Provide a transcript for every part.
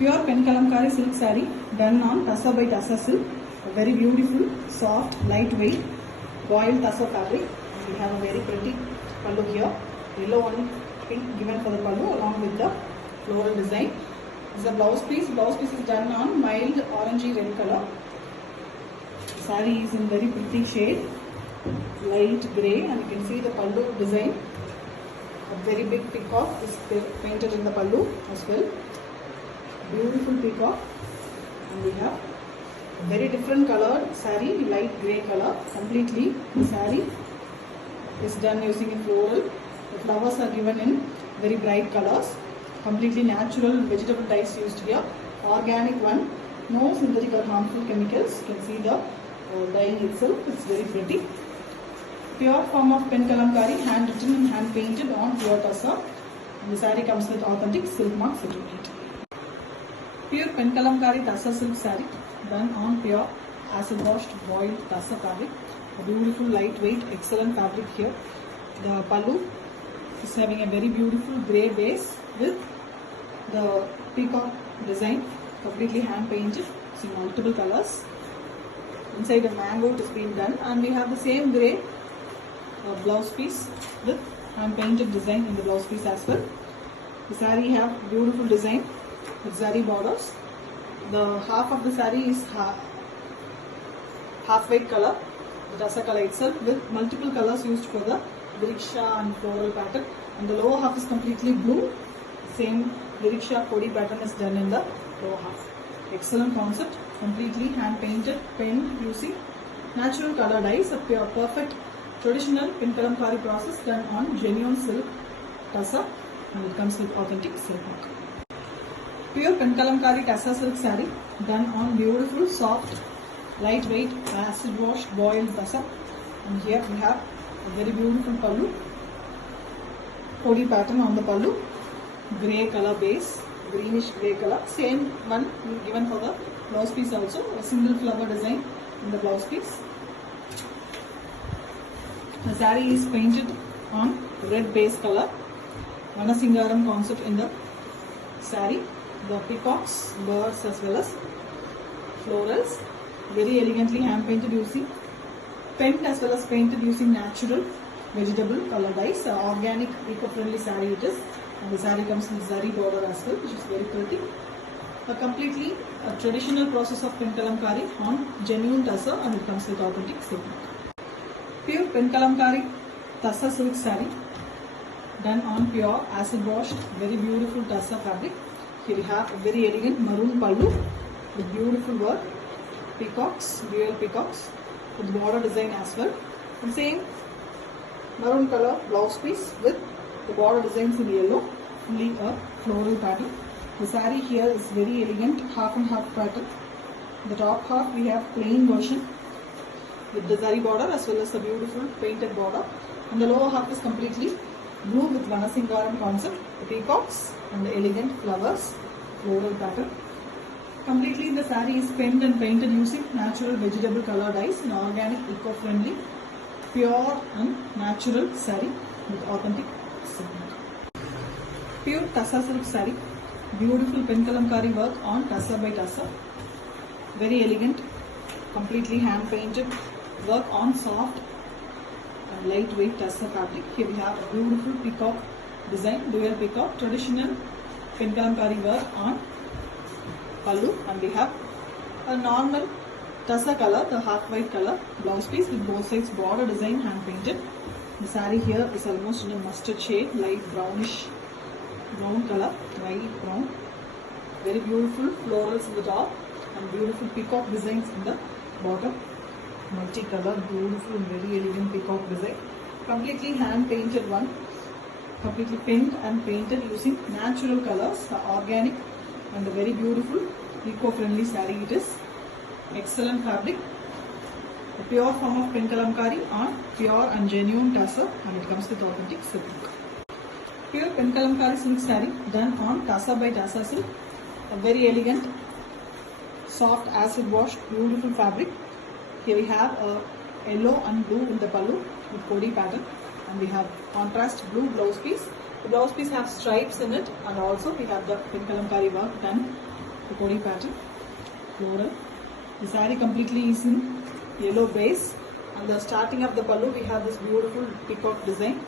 Pure pen kalamkari silk saree done on Tassa by Tassa silk. A very beautiful, soft, lightweight, boiled Tassa fabric. We have a very pretty pallu here. Yellow and pink given for the pallu along with the floral design. This is a blouse piece. Blouse piece is done on mild orangey red color. Saree is in very pretty shade, light grey, and you can see the pallu design. A very big peacock is painted in the pallu as well. Beautiful peacock, and we have a very different colored saree, light grey color. Completely the saree is done using a floral. The flowers are given in very bright colors. Completely natural vegetable dyes used here. Organic one, no synthetic or harmful chemicals. You can see the dye itself. It's very pretty. Pure form of pen kalamkari, hand written and hand painted on pure Tassa. And the saree comes with authentic silk mark certificate. Pure pen kalamkari Tassa silk saree done on pure acid washed boiled Tassa fabric. A beautiful lightweight excellent fabric here. The pallu is having a very beautiful grey base with the peacock design, completely hand painted, see multiple colors. Inside the mango it has been done, and we have the same grey blouse piece with hand painted design in the blouse piece as well. The saree have beautiful design with zari borders. The half of the saree is half white color, the Tassa color itself, with multiple colors used for the vriksha and floral pattern, and the lower half is completely blue. Same vriksha kodi pattern is done in the lower half. Excellent concept, completely hand painted pen using natural color dyes. A pure perfect traditional pen kalamkari process done on genuine silk Tassa, and it comes with authentic silk mark. Pure pen kalamkari Tassa silk saree done on beautiful soft lightweight acid washed boiled Tassa, and here we have a very beautiful pallu, kodi pattern on the pallu, grey color base, greenish grey color. Same one given for the blouse piece also, a single flower design in the blouse piece. The saree is painted on red base color, Vanasingaram concept in the saree. The peacocks, birds as well as florals, very elegantly hand painted using pen as well as painted using natural vegetable color dyes. Organic eco-friendly saree it is, and the saree comes with zari border as well, which is very pretty. A completely traditional process of pen kalamkari on genuine Tassa, and it comes with authentic silk mark. Pure pen kalamkari Tassa silk saree done on pure acid washed very beautiful Tassa fabric. Here we have a very elegant maroon pallu with beautiful work, peacocks, dual peacocks with border design as well. And same maroon color blouse piece with the border designs in yellow, fully a floral pattern. The saree here is very elegant, half and half pattern. The top half we have plain version with the zari border as well as the beautiful painted border, and the lower half is completely blue with Vanasingaram concept, the peacocks and the elegant flowers, floral pattern. Completely the saree is penned and painted using natural vegetable color dyes in organic, eco-friendly, pure and natural saree with authentic silk. Pure Tassa silk saree, beautiful pen kalamkari work on Tassa by Tassa. Very elegant, completely hand painted work on soft and lightweight Tassa fabric. Here we have a beautiful peacock design, dual peacock, traditional pen kalamkari work on pallu, and we have a normal Tassa color, the half white color blouse piece with both sides border design hand painted. The saree here is almost in a mustard shade, light brownish brown color, light brown. Very beautiful florals in the top and beautiful peacock designs in the bottom. Multi-color, beautiful and very elegant peacock design. Completely hand painted one, completely penned and painted using natural colors, the organic and the very beautiful eco-friendly saree it is. Excellent fabric. The pure form of pen kalamkari on pure and genuine Tassa, and it comes with authentic silk. Pure pen kalamkari silk saree done on Tassa by Tassa silk. A very elegant, soft acid wash, beautiful fabric. Here we have a yellow and blue in the pallu with kodi pattern, and we have contrast blue blouse piece. The blouse piece has stripes in it, and also we have the pen kalamkari work done the body pattern, floral. The saree completely is in yellow base. On the starting of the pallu, we have this beautiful peacock design.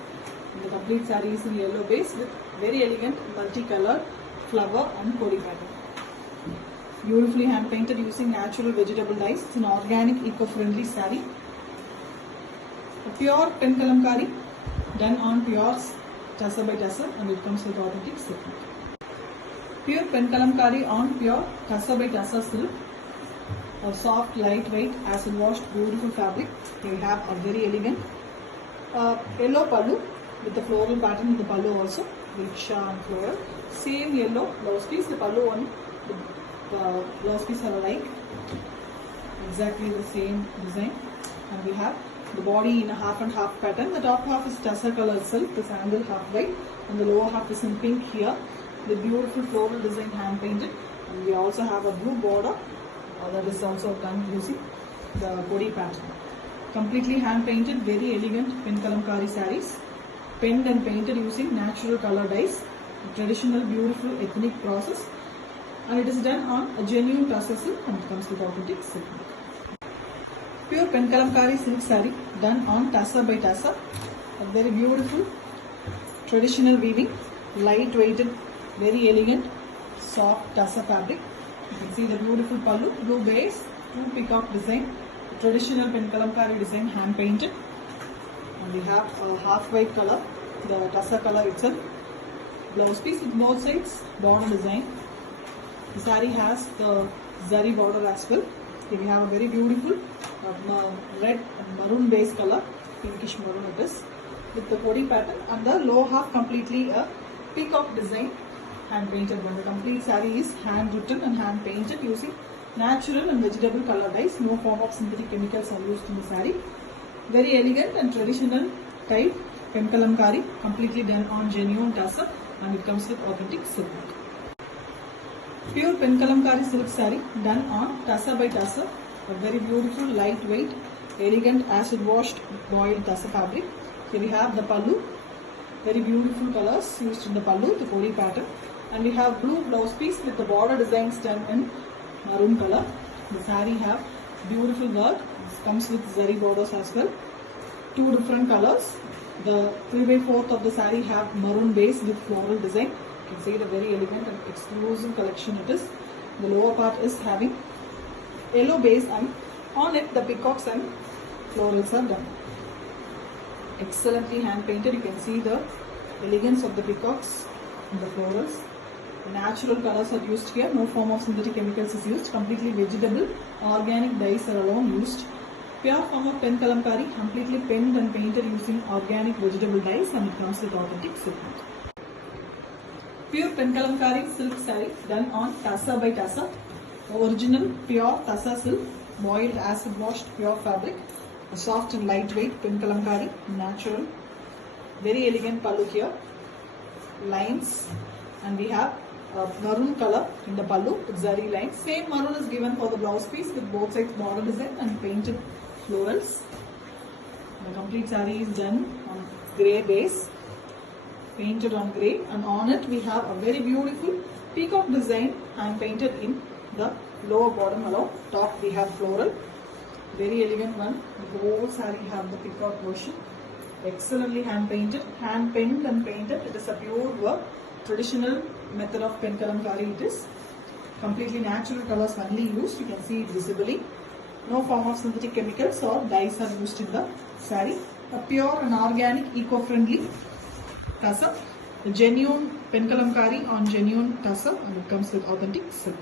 And the complete saree is in yellow base with very elegant multicolored flower and body pattern. Beautifully hand painted using natural vegetable dyes. It's an organic, eco-friendly saree. A pure pen kalamkari done on pure tussar by tussar, and it comes with authentic silk. Pure pen kalamkari on pure tussar by tussar silk. A soft, lightweight, acid washed, beautiful fabric. We have a very elegant yellow pallu with the floral pattern in the pallu also. Ricksha and floral. Same yellow blouse piece. The pallu one, the blouse piece are alike. Exactly the same design. And we have the body in a half and half pattern. The top half is tussar color itself, the sandal half white, and the lower half is in pink here. The beautiful floral design hand painted. And we also have a blue border that is also done using the body pattern. Completely hand painted, very elegant pen kalamkari sarees. Penned and painted using natural color dyes. Traditional, beautiful, ethnic process. And it is done on a genuine tussar silk, and it comes with authentic silk. Pure pen kalamkari silk saree done on tussar by tussar. A very beautiful traditional weaving, light weighted, very elegant, soft tussar fabric. You can see the beautiful pallu, blue base, two peacock design, traditional pen kalamkari design, hand painted. And we have a half white color, the tussar color itself. Blouse piece with both sides, border design. The saree has the zari border as well. Here we have a very beautiful red and maroon base color, pinkish maroon it is, with the body pattern, and the lower half completely a peacock design, hand painted one. The complete saree is hand written and hand painted using natural and vegetable color dyes. No form of synthetic chemicals are used in the saree. Very elegant and traditional type pen kalamkari, completely done on genuine tussar, and it comes with authentic silk. Pure pen kalamkari silk saree done on tussar by tussar. A very beautiful, lightweight, elegant, acid washed boiled tussar fabric. Here we have the pallu, very beautiful colors used in the pallu, the body pattern, and we have blue blouse piece with the border designs done in maroon color. The saree have beautiful work. This comes with zari borders as well. Two different colors. The 3/4 of the saree have maroon base with floral design. You can see the very elegant and exclusive collection it is. The lower part is having yellow base, and on it the peacocks and florals are done. Excellently hand painted. You can see the elegance of the peacocks and the florals. The natural colors are used here. No form of synthetic chemicals is used. Completely vegetable, organic dyes are alone used. Pure form of pen kalamkari, completely penned and painted using organic vegetable dyes, and it comes with authentic silk. Pure pen kalamkari silk saree done on tussar by tussar. Original pure tussar silk, boiled acid washed pure fabric. A soft and lightweight pen kalamkari, natural. Very elegant pallu here. Lines, and we have maroon color in the pallu with zari lines. Same maroon is given for the blouse piece with both sides border design and painted florals. The complete saree is done on grey base, painted on grey, and on it we have a very beautiful peacock design and painted in the lower bottom along. Top we have floral, very elegant one. The whole saree have the peacock version. Excellently hand painted, hand penned and painted. It is a pure work, traditional method of pen kalamkari it is. Completely natural colors only used. You can see it visibly. No form of synthetic chemicals or dyes are used in the saree. A pure and organic, eco-friendly tussar. A genuine pen kalamkari on genuine tussar, and it comes with authentic silk.